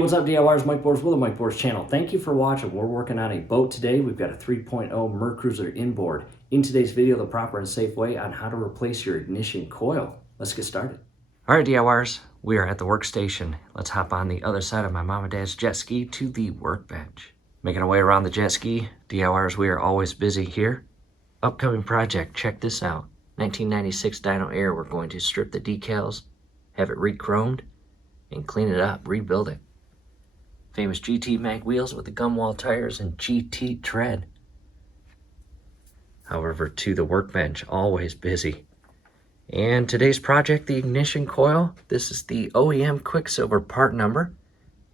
what's up DIYers, Mike Boards with the Mike Boards channel. Thank you for watching. We're working on a boat today. We've got a 3.0 Mercruiser inboard. In today's video, the proper and safe way on how to replace your ignition coil. Let's get started. All right, DIYers, we are at the workstation. Let's hop on the other side of my mom and dad's jet ski to the workbench. Making our way around the jet ski. DIYers, we are always busy here. Upcoming project, check this out. 1996 Dyno Air. We're going to strip the decals, have it re-chromed, and clean it up, rebuild it. Famous GT mag wheels with the gum wall tires and GT tread. However, to the workbench, always busy. And today's project, the ignition coil. This is the OEM Quicksilver part number.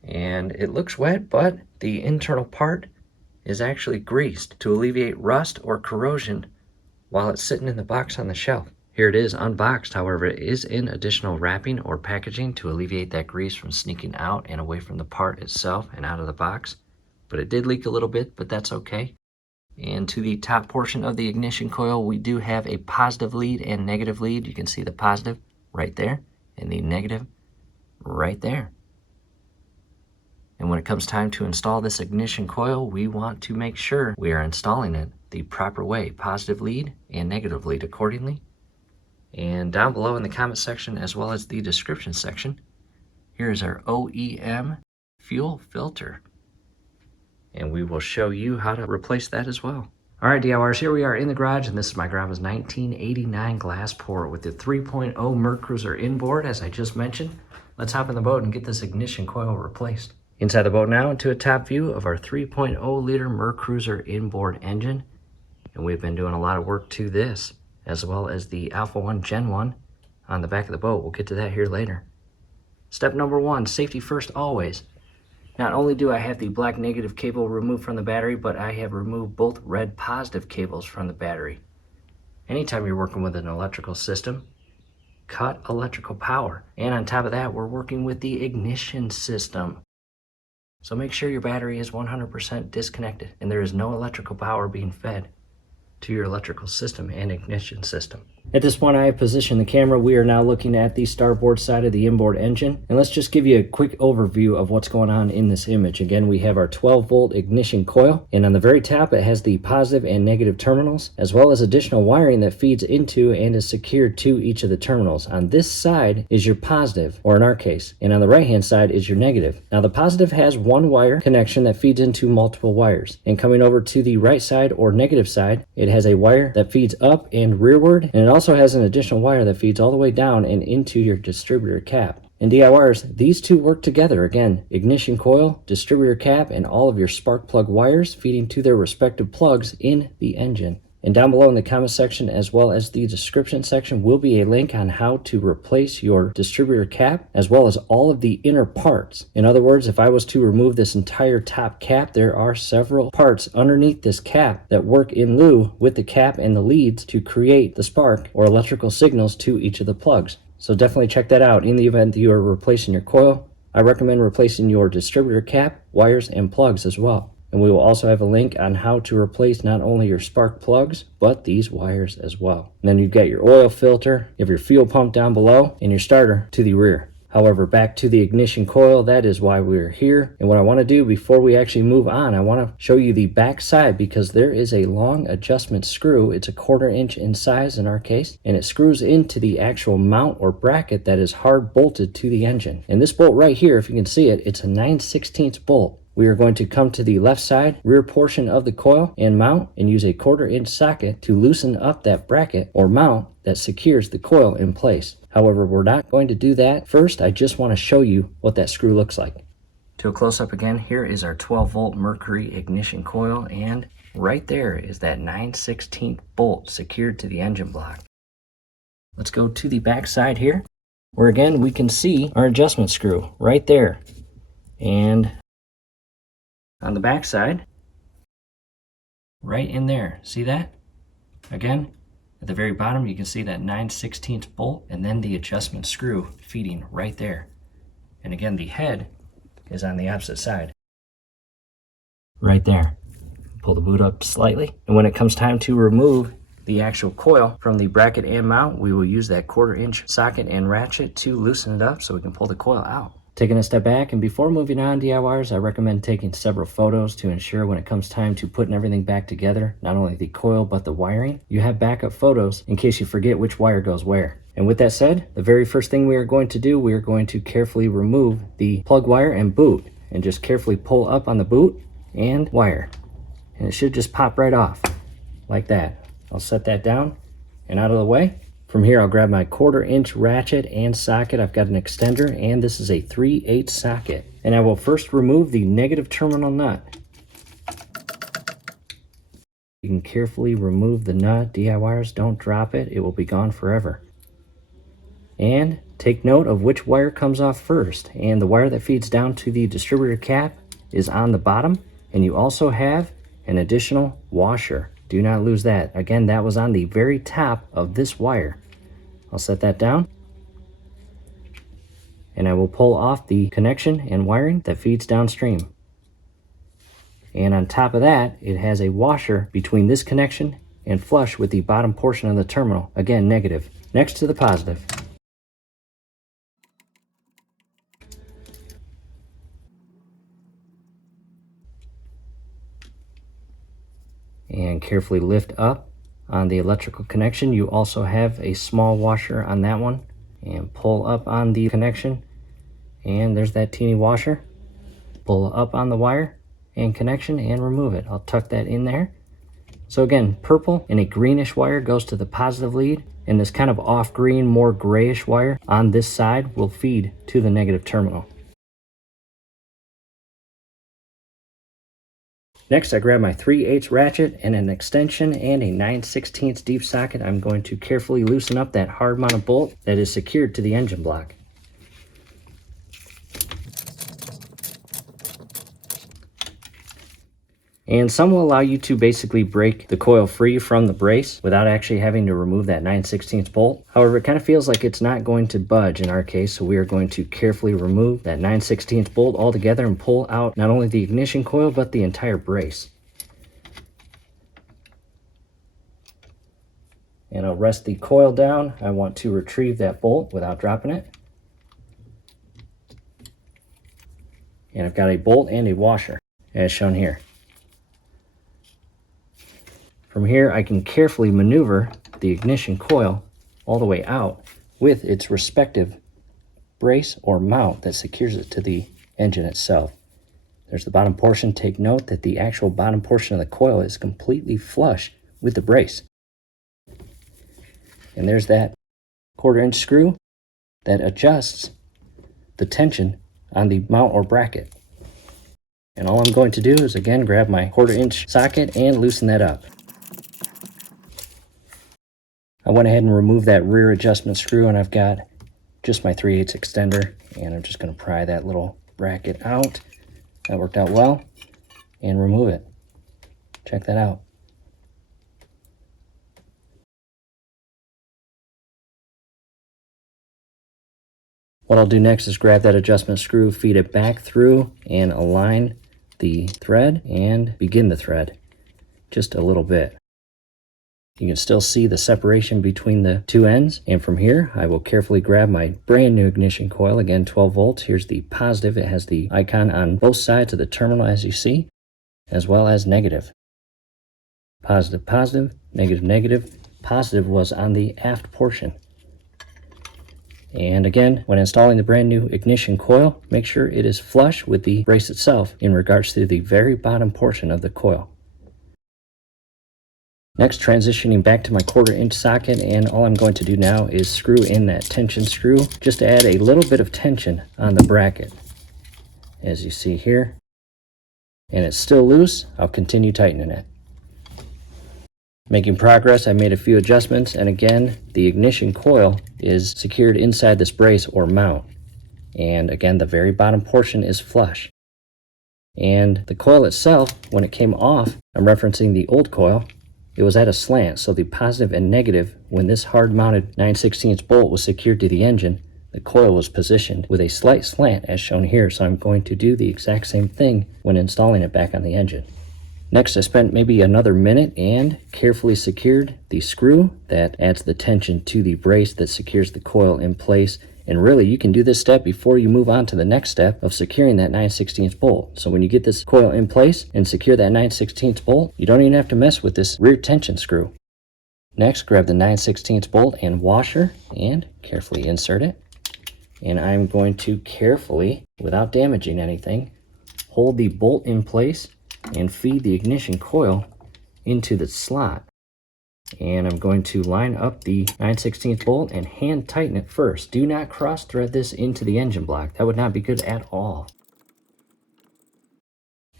And it looks wet, but the internal part is actually greased to alleviate rust or corrosion while it's sitting in the box on the shelf. Here it is unboxed, however, it is in additional wrapping or packaging to alleviate that grease from sneaking out and away from the part itself and out of the box. But it did leak a little bit, but that's okay. And to the top portion of the ignition coil, we do have a positive lead and negative lead. You can see the positive right there and the negative right there. And when it comes time to install this ignition coil, we want to make sure we are installing it the proper way, positive lead and negative lead accordingly. And down below in the comment section, as well as the description section, here is our OEM fuel filter. And we will show you how to replace that as well. All right, DIYers, here we are in the garage, and this is my grandma's 1989 glass pour with the 3.0 Mercruiser inboard, as I just mentioned. Let's hop in the boat and get this ignition coil replaced. Inside the boat now into a top view of our 3.0 liter Mercruiser inboard engine. And we've been doing a lot of work to this, as well as the Alpha 1 Gen 1 on the back of the boat. We'll get to that here later. Step number one, safety first always. Not only do I have the black negative cable removed from the battery, but I have removed both red positive cables from the battery. Anytime you're working with an electrical system, cut electrical power. And on top of that, we're working with the ignition system. So make sure your battery is 100% disconnected and there is no electrical power being fed to your electrical system and ignition system. At this point, I have positioned the camera. We are now looking at the starboard side of the inboard engine. And let's just give you a quick overview of what's going on in this image. Again, we have our 12-volt ignition coil. And on the very top, it has the positive and negative terminals, as well as additional wiring that feeds into and is secured to each of the terminals. On this side is your positive, or in our case, and on the right-hand side is your negative. Now, the positive has one wire connection that feeds into multiple wires. And coming over to the right side or negative side, it has a wire that feeds up and rearward, and it also has an additional wire that feeds all the way down and into your distributor cap. And DIYers, these two work together. Again, ignition coil, distributor cap, and all of your spark plug wires feeding to their respective plugs in the engine. And down below in the comment section, as well as the description section, will be a link on how to replace your distributor cap, as well as all of the inner parts. In other words, if I was to remove this entire top cap, there are several parts underneath this cap that work in lieu with the cap and the leads to create the spark or electrical signals to each of the plugs. So definitely check that out. In the event that you are replacing your coil, I recommend replacing your distributor cap, wires, and plugs as well. And we will also have a link on how to replace not only your spark plugs, but these wires as well. And then you've got your oil filter, you have your fuel pump down below, and your starter to the rear. However, back to the ignition coil, that is why we're here. And what I want to do before we actually move on, I want to show you the back side because there is a long adjustment screw. It's a 1/4 inch in size in our case, and it screws into the actual mount or bracket that is hard bolted to the engine. And this bolt right here, if you can see it, it's a 9/16 bolt. We are going to come to the left side, rear portion of the coil and mount and use a 1/4 inch socket to loosen up that bracket or mount that secures the coil in place. However, we're not going to do that. First, I just want to show you what that screw looks like. To a close-up again, here is our 12-volt Mercury ignition coil, and right there is that 9/16 bolt secured to the engine block. Let's go to the back side here, where again we can see our adjustment screw right there. And on the back side, right in there, see that? Again, at the very bottom, you can see that 9/16 bolt and then the adjustment screw feeding right there. And again, the head is on the opposite side. Right there. Pull the boot up slightly. And when it comes time to remove the actual coil from the bracket and mount, we will use that 1/4 inch socket and ratchet to loosen it up so we can pull the coil out. Taking a step back, and before moving on DIYers, I recommend taking several photos to ensure when it comes time to putting everything back together, not only the coil but the wiring, you have backup photos in case you forget which wire goes where. And with that said, the very first thing we are going to do, we are going to carefully remove the plug wire and boot, and just carefully pull up on the boot and wire. And it should just pop right off, like that. I'll set that down and out of the way. From here, I'll grab my 1/4 inch ratchet and socket. I've got an extender, and this is a 3/8 socket. And I will first remove the negative terminal nut. You can carefully remove the nut. DIYers, don't drop it. It will be gone forever. And take note of which wire comes off first. And the wire that feeds down to the distributor cap is on the bottom. And you also have an additional washer. Do not lose that. Again, that was on the very top of this wire. I'll set that down. And I will pull off the connection and wiring that feeds downstream. And on top of that, it has a washer between this connection and flush with the bottom portion of the terminal. Again, negative. Next to the positive. And carefully lift up on the electrical connection. You also have a small washer on that one, and pull up on the connection, and there's that teeny washer. Pull up on the wire and connection and remove it. I'll tuck that in there. So again, purple and a greenish wire goes to the positive lead, and this kind of off green, more grayish wire on this side will feed to the negative terminal. Next, I grab my 3/8 ratchet and an extension and a 9/16 deep socket. I'm going to carefully loosen up that hard mounted bolt that is secured to the engine block. And some will allow you to basically break the coil free from the brace without actually having to remove that 9/16 bolt. However, it kind of feels like it's not going to budge in our case, so we are going to carefully remove that 9/16 bolt altogether and pull out not only the ignition coil, but the entire brace. And I'll rest the coil down. I want to retrieve that bolt without dropping it. And I've got a bolt and a washer, as shown here. From here, I can carefully maneuver the ignition coil all the way out with its respective brace or mount that secures it to the engine itself. There's the bottom portion. Take note that the actual bottom portion of the coil is completely flush with the brace. And there's that 1/4 inch screw that adjusts the tension on the mount or bracket. And all I'm going to do is again grab my 1/4 inch socket and loosen that up. I went ahead and removed that rear adjustment screw, and I've got just my 3/8 extender, and I'm just going to pry that little bracket out. That worked out well, and remove it. Check that out. What I'll do next is grab that adjustment screw, feed it back through, and align the thread and begin the thread just a little bit. You can still see the separation between the two ends, and from here I will carefully grab my brand new ignition coil, again 12 volts. Here's the positive. It has the icon on both sides of the terminal, as you see, as well as negative. Positive, positive, negative, negative. Positive was on the aft portion. And again, when installing the brand new ignition coil, make sure it is flush with the brace itself in regards to the very bottom portion of the coil. Next, transitioning back to my 1/4 inch socket, and all I'm going to do now is screw in that tension screw just to add a little bit of tension on the bracket, as you see here. And it's still loose. I'll continue tightening it. Making progress, I made a few adjustments, and again, the ignition coil is secured inside this brace or mount. And again, the very bottom portion is flush. And the coil itself, when it came off, I'm referencing the old coil, it was at a slant, so the positive and negative, when this hard-mounted 9/16 bolt was secured to the engine, the coil was positioned with a slight slant as shown here, so I'm going to do the exact same thing when installing it back on the engine. Next, I spent maybe another minute and carefully secured the screw that adds the tension to the brace that secures the coil in place, And really, you can do this step before you move on to the next step of securing that 9/16 bolt. So when you get this coil in place and secure that 9/16 bolt, you don't even have to mess with this rear tension screw. Next, grab the 9/16 bolt and washer and carefully insert it. And I'm going to carefully, without damaging anything, hold the bolt in place and feed the ignition coil into the slot. And I'm going to line up the 9/16 bolt and hand tighten it first. Do not cross thread this into the engine block. That would not be good at all.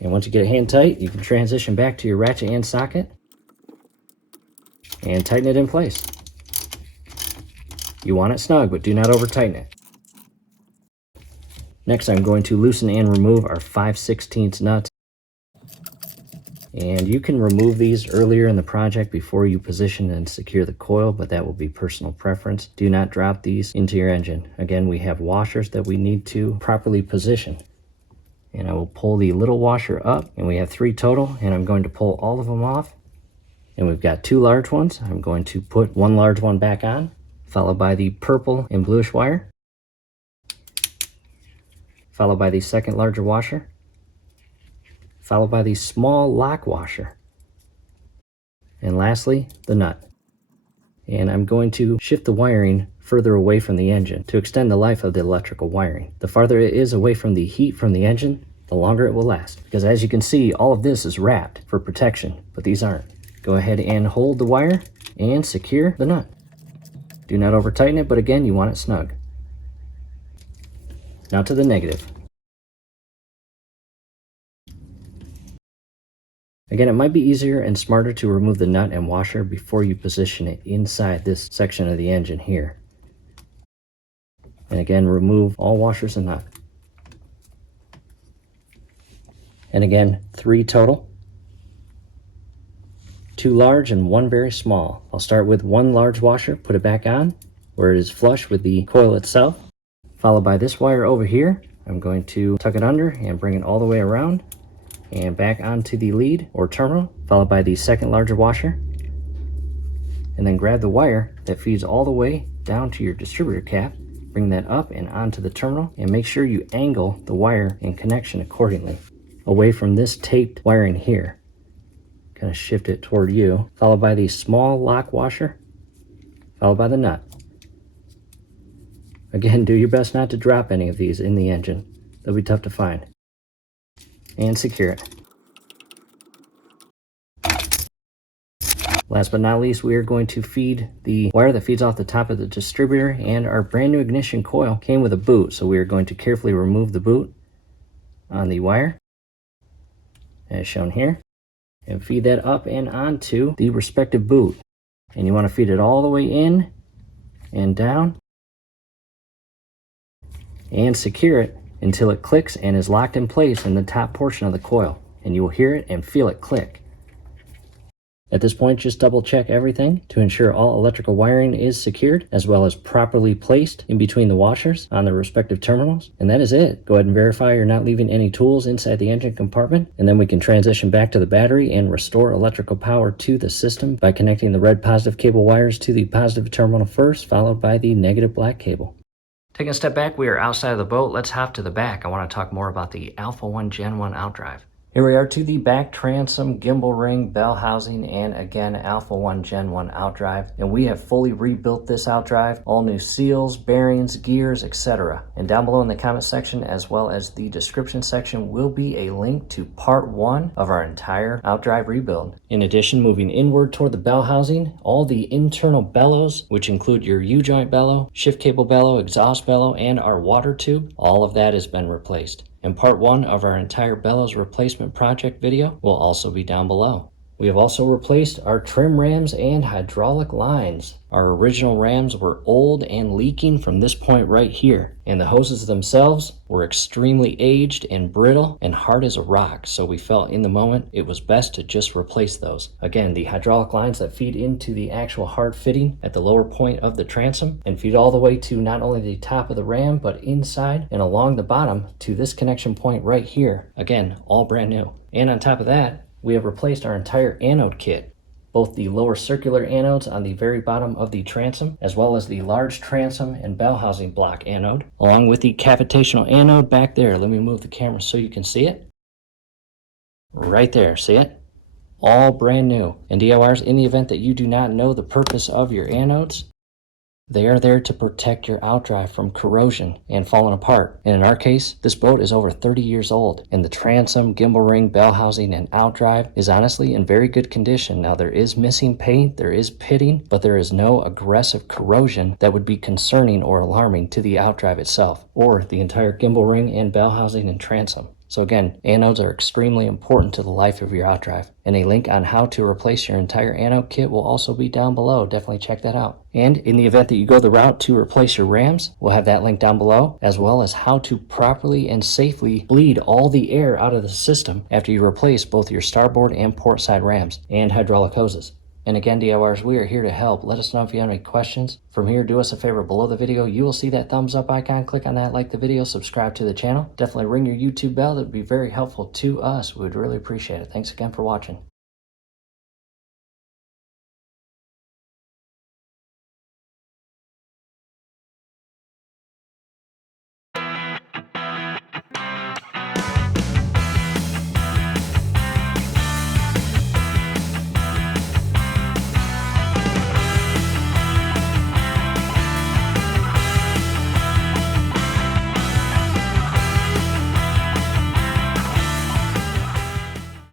And once you get it hand tight, you can transition back to your ratchet and socket and tighten it in place. You want it snug, but do not over tighten it. Next, I'm going to loosen and remove our 5/16 nuts. And you can remove these earlier in the project before you position and secure the coil, but that will be personal preference. Do not drop these into your engine. Again, we have washers that we need to properly position. And I will pull the little washer up, and we have 3 total, and I'm going to pull all of them off. And we've got 2 large ones. I'm going to put 1 large one back on, followed by the purple and bluish wire, followed by the second larger washer, followed by the small lock washer, and lastly, the nut. And I'm going to shift the wiring further away from the engine to extend the life of the electrical wiring. The farther it is away from the heat from the engine, the longer it will last. Because as you can see, all of this is wrapped for protection, but these aren't. Go ahead and hold the wire and secure the nut. Do not over tighten it, but again, you want it snug. Now to the negative. Again, it might be easier and smarter to remove the nut and washer before you position it inside this section of the engine here. And again, remove all washers and nut. And again, 3 total. 2 large and 1 very small. I'll start with 1 large washer, put it back on where it is flush with the coil itself, followed by this wire over here. I'm going to tuck it under and bring it all the way around and back onto the lead or terminal, followed by the second larger washer. And then grab the wire that feeds all the way down to your distributor cap, bring that up and onto the terminal, and make sure you angle the wire in connection accordingly, away from this taped wiring here. Kind of shift it toward you, followed by the small lock washer, followed by the nut. Again, do your best not to drop any of these in the engine. They'll be tough to find. And secure it. Last but not least, we are going to feed the wire that feeds off the top of the distributor, and our brand new ignition coil came with a boot, so we are going to carefully remove the boot on the wire, as shown here, and feed that up and onto the respective boot. And you want to feed it all the way in and down and secure it until it clicks and is locked in place in the top portion of the coil, and you will hear it and feel it click. At this point, just double check everything to ensure all electrical wiring is secured as well as properly placed in between the washers on the respective terminals, and that is it. Go ahead and verify you're not leaving any tools inside the engine compartment, and then we can transition back to the battery and restore electrical power to the system by connecting the red positive cable wires to the positive terminal first, followed by the negative black cable. Taking a step back, we are outside of the boat. Let's hop to the back. I want to talk more about the Alpha 1 Gen 1 outdrive. Here we are to the back transom, gimbal ring, bell housing, and again, Alpha 1 Gen 1 outdrive. And we have fully rebuilt this outdrive, all new seals, bearings, gears, etc. And down below in the comment section, as well as the description section, will be a link to part 1 of our entire outdrive rebuild. In addition, moving inward toward the bell housing, all the internal bellows, which include your U-joint bellow, shift cable bellow, exhaust bellow, and our water tube, all of that has been replaced. And part 1 of our entire bellows replacement project video will also be down below. We have also replaced our trim rams and hydraulic lines. Our original rams were old and leaking from this point right here, and the hoses themselves were extremely aged and brittle and hard as a rock, so we felt in the moment it was best to just replace those. Again, the hydraulic lines that feed into the actual hard fitting at the lower point of the transom and feed all the way to not only the top of the ram, but inside and along the bottom to this connection point right here. Again, all brand new. And on top of that, we have replaced our entire anode kit. both the lower circular anodes on the very bottom of the transom, as well as the large transom and bell housing block anode, along with the cavitational anode back there. Let me move the camera so you can see it. Right there, see it? All brand new. And DIYers, in the event that you do not know the purpose of your anodes, they are there to protect your outdrive from corrosion and falling apart. And in our case, this boat is over 30 years old, and the transom, gimbal ring, bell housing, and outdrive is honestly in very good condition. Now, there is missing paint, there is pitting, but there is no aggressive corrosion that would be concerning or alarming to the outdrive itself, or the entire gimbal ring and bell housing and transom. So again, anodes are extremely important to the life of your outdrive, and a link on how to replace your entire anode kit will also be down below. Definitely check that out. And in the event that you go the route to replace your rams, we'll have that link down below, as well as how to properly and safely bleed all the air out of the system after you replace both your starboard and port side rams and hydraulic hoses. And again, DIYers, we are here to help. Let us know if you have any questions. From here, do us a favor. Below the video, you will see that thumbs up icon. Click on that, like the video, subscribe to the channel. Definitely ring your YouTube bell. That would be very helpful to us. We would really appreciate it. Thanks again for watching.